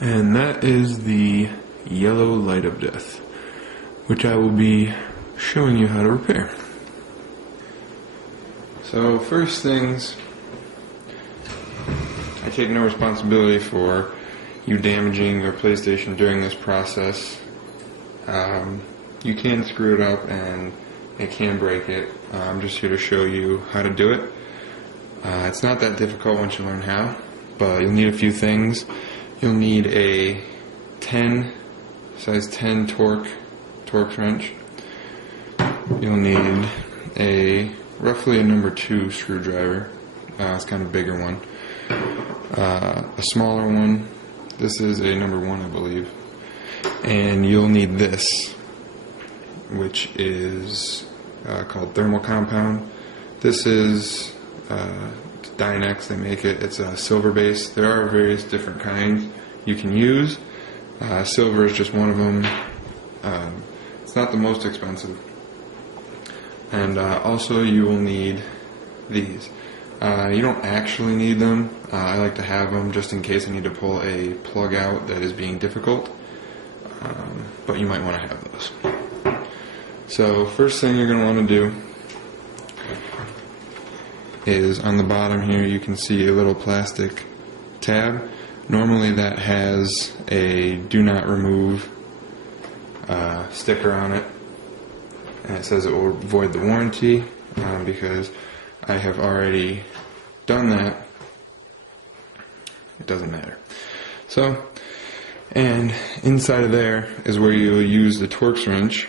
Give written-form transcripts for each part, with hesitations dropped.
And that is the yellow light of death, which I will be showing you how to repair. So first things, I take no responsibility for you damaging your PlayStation during this process. You can screw it up and it can break it. I'm just here to show you how to do it. It's not that difficult once you learn how, but you'll need a few things. You'll need a size 10 torque wrench. You'll need roughly a number 2 screwdriver. It's kind of a bigger one. A smaller one. This is a number 1, I believe. And you'll need this, which is called thermal compound. This is Dynex, they make it. It's a silver base. There are various different kinds you can use. Silver is just one of them. It's not the most expensive. And also you will need these. You don't actually need them. I like to have them just in case I need to pull a plug out that is being difficult. But you might want to have those. So first thing you're going to want to do is on the bottom here you can see a little plastic tab. Normally that has a do not remove sticker on it, and it says it will void the warranty. Because I have already done that, it doesn't matter. So, and inside of there is where you'll use the Torx wrench.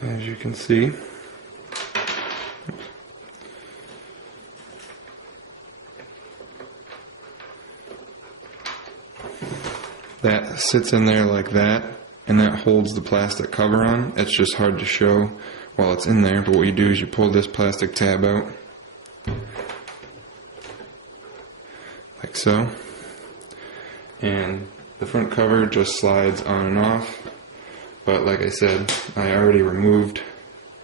And as you can see, that sits in there like that, and that holds the plastic cover on. It's just hard to show while it's in there, but what you do is you pull this plastic tab out, like so, and the front cover just slides on and off. But like I said, I already removed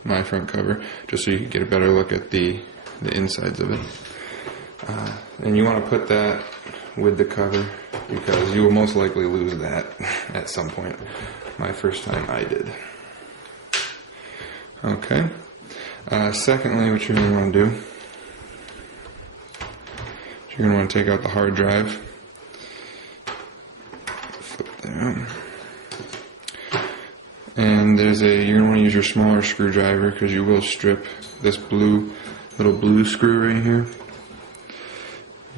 my front cover just so you can get a better look at the insides of it. And you want to put that with the cover because you will most likely lose that at some point. My first time I did. Okay. Secondly, what you're going to want to do is you're going to want to take out the hard drive. Flip that. And you're going to want to use your smaller screwdriver because you will strip this little blue screw right here.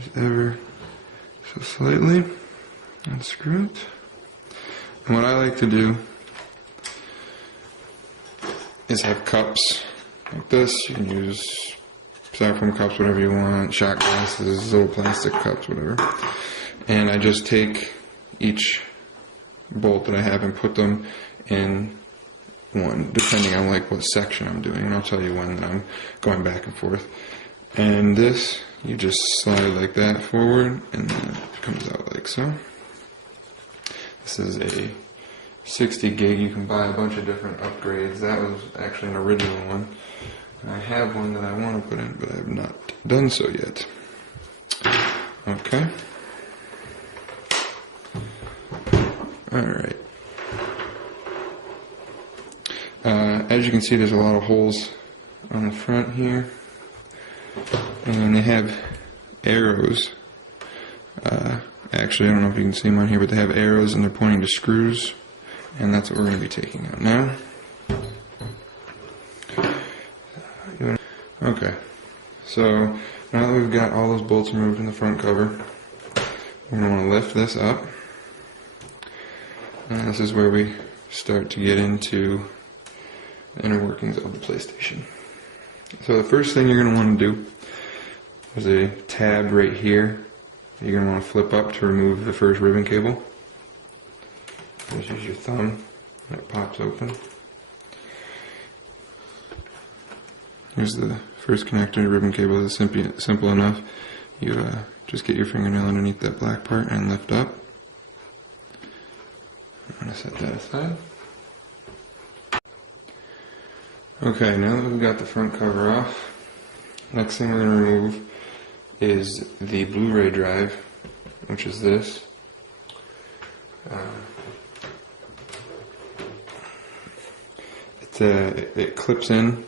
Just ever so slightly unscrew it. And what I like to do is have cups like this. You can use styrofoam cups, whatever you want, shot glasses, little plastic cups, whatever. And I just take each bolt that I have and put them in one, depending on like what section I'm doing, and I'll tell you when that I'm going back and forth. And this, you just slide like that forward, and then it comes out like so. This is a 60 gig. You can buy a bunch of different upgrades. That was actually an original one. And I have one that I want to put in, but I have not done so yet. Okay. Alright. As you can see, there's a lot of holes on the front here. And they have arrows. Actually, I don't know if you can see them on here, but they have arrows and they're pointing to screws. And that's what we're going to be taking out now. Okay. So, now that we've got all those bolts removed in the front cover, we're going to want to lift this up. And this is where we start to get into the inner workings of the PlayStation. So the first thing you're going to want to do is a tab right here. You're going to want to flip up to remove the first ribbon cable. Just use your thumb, and it pops open. Here's the first connector. The ribbon cable is simple enough. You just get your fingernail underneath that black part and lift up. I'm going to set that aside. Okay, now that we've got the front cover off, Next thing we're going to remove is the Blu-ray drive, which is this. It clips in,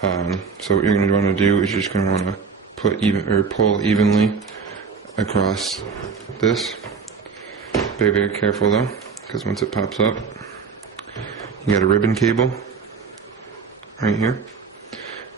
so what you're going to want to do is you're just going to want to pull evenly across this. Very, very careful though, because once it pops up, you got a ribbon cable right here.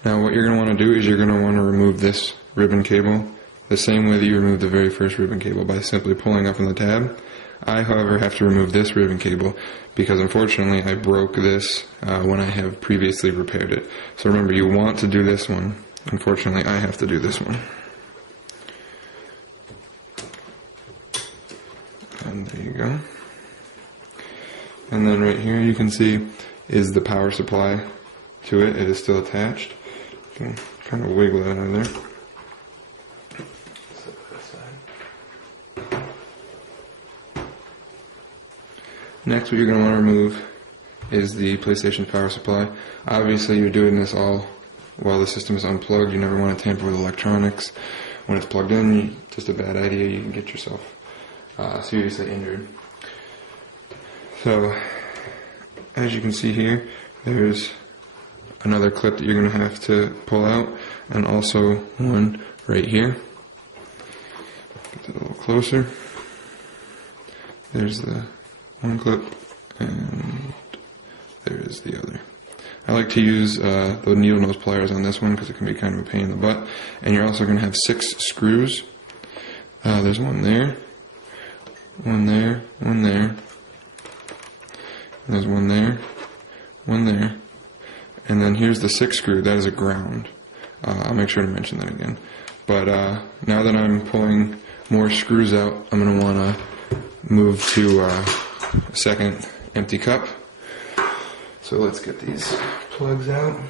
Now what you're going to want to do is you're going to want to remove this ribbon cable the same way that you removed the very first ribbon cable, by simply pulling up on the tab. I, however, have to remove this ribbon cable because unfortunately I broke this when I have previously repaired it. So remember, you want to do this one. Unfortunately, I have to do this one. And there you go. And then right here you can see is the power supply to it. It is still attached. You can kind of wiggle it out of there. Set that aside. Next, what you're going to want to remove is the PlayStation power supply. Obviously, you're doing this all while the system is unplugged. You never want to tamper with electronics. When it's plugged in, just a bad idea. You can get yourself seriously injured. So, as you can see here, there's another clip that you're going to have to pull out, and also one right here. Get that a little closer. There's the one clip, and there is the other. I like to use the needle nose pliers on this one because it can be kind of a pain in the butt. And you're also going to have 6 screws. There's one there, one there, one there. There's one there, and then here's the 6th screw. That is a ground. I'll make sure to mention that again. But now that I'm pulling more screws out, I'm going to want to move to a second empty cup. So let's get these plugs out.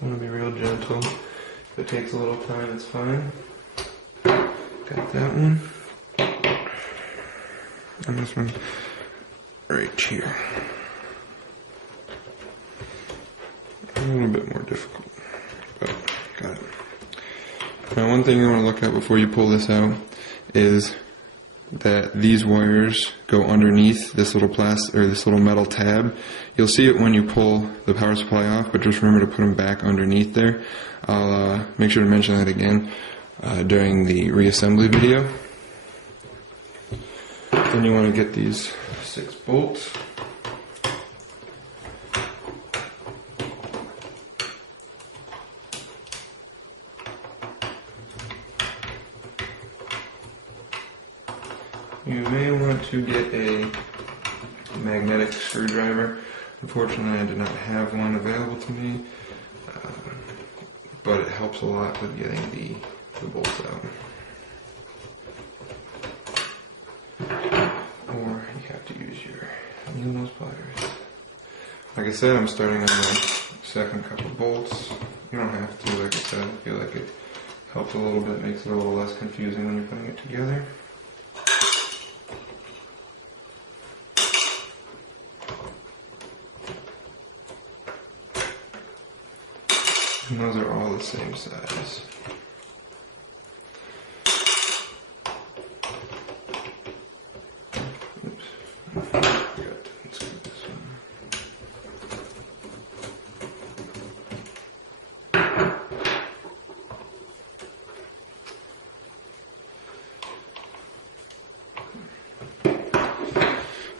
I want to be real gentle. If it takes a little time, it's fine. Got that one. And this one right here. A little bit more difficult, but got it. Now, one thing you want to look at before you pull this out is that these wires go underneath this little this little metal tab. You'll see it when you pull the power supply off, but just remember to put them back underneath there. I'll make sure to mention that again during the reassembly video. Then you want to get these 6 bolts. You may want to get a magnetic screwdriver. Unfortunately, I did not have one available to me, but it helps a lot with getting the bolts out. Or you have to use your needle nose pliers. Like I said, I'm starting on my 2nd cup of bolts. You don't have to, like I said. I feel like it helps a little bit, makes it a little less confusing when you're putting it together. And those are all the same size. Oops. Let's do this one.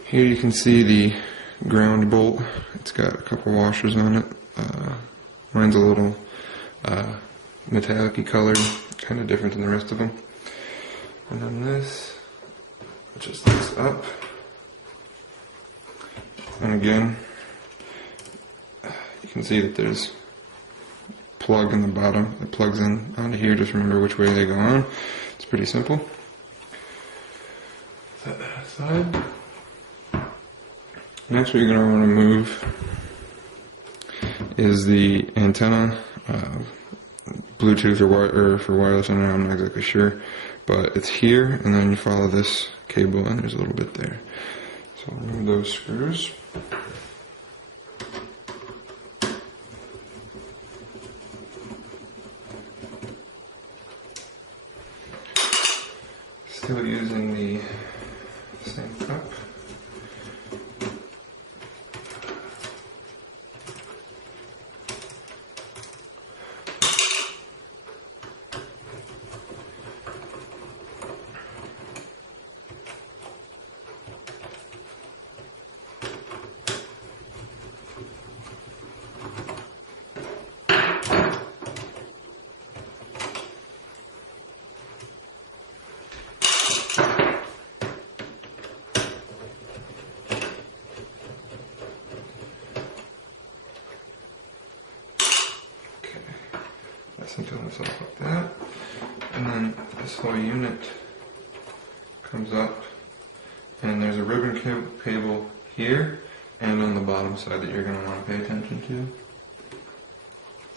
Here you can see the ground bolt. It's got a couple washers on it. Mine's a little metallic-y colored, kind of different than the rest of them. And then this just lifts up. And again, you can see that there's a plug in the bottom that plugs in onto here. Just remember which way they go on. It's pretty simple. Set that aside. Next, what you're going to want to move is the antenna, Bluetooth or for wireless. I'm not exactly sure, but it's here, and then you follow this cable, and there's a little bit there. So I'll remove those screws. Still using the same cup. Until this off like that, and then this whole unit comes up, and there's a ribbon cable here and on the bottom side that you're going to want to pay attention to.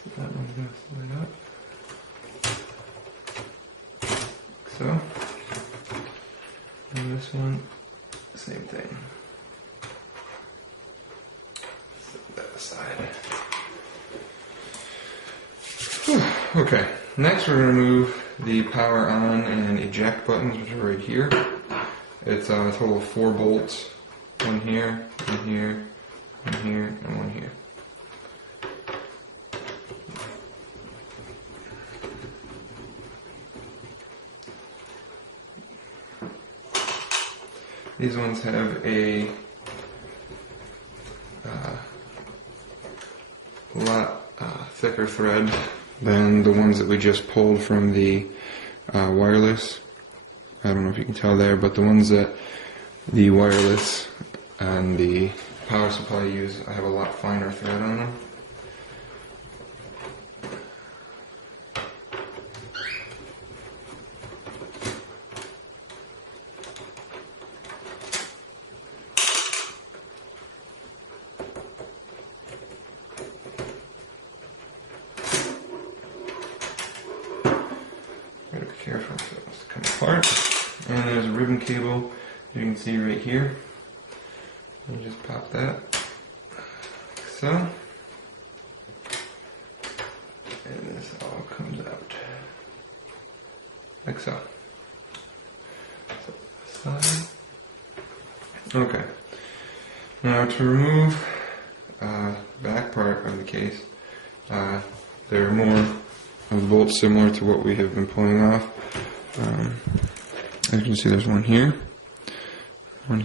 So that one's going to slide up, like so, and this one, same thing. Set that aside. Okay, next we're going to move the power on and eject buttons, which are right here. It's a total of 4 bolts. One here, one here, one here, and one here. These ones have a lot thicker thread than the ones that we just pulled from the wireless. I don't know if you can tell there, but the ones that the wireless and the power supply use, I have a lot finer thread on them. Careful so it doesn't come apart. And there's a ribbon cable you can see right here. You just pop that like so. And this all comes out like so. So this side. Okay. Now to remove the back part of the case, there are more bolts similar to what we have been pulling off. As you can see, there's one here, where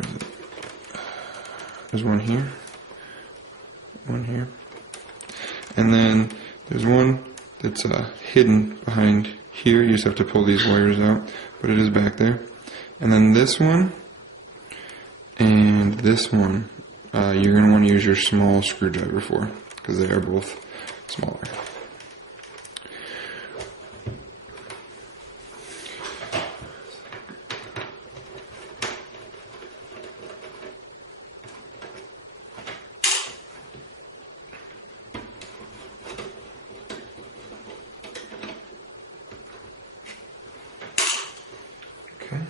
is it? There's one here, and then there's one that's hidden behind here. You just have to pull these wires out, but it is back there. And then this one and this one, you're going to want to use your small screwdriver for, because they are both smaller. Okay.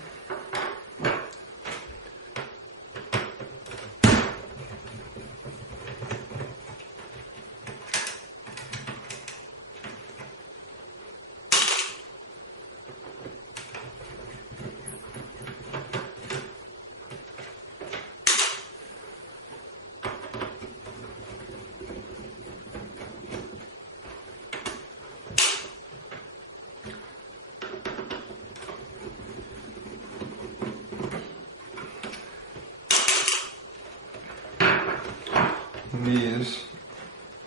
These,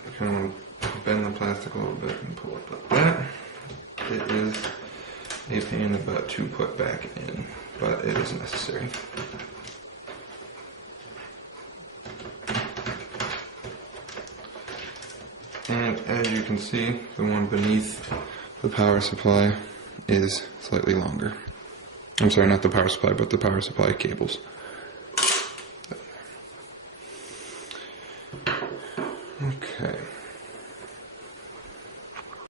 you kind of bend the plastic a little bit and pull it like that. It is a pain in the butt to put back in, but it is necessary. And as you can see, the one beneath the power supply is slightly longer. I'm sorry, not the power supply, but the power supply cables. Okay.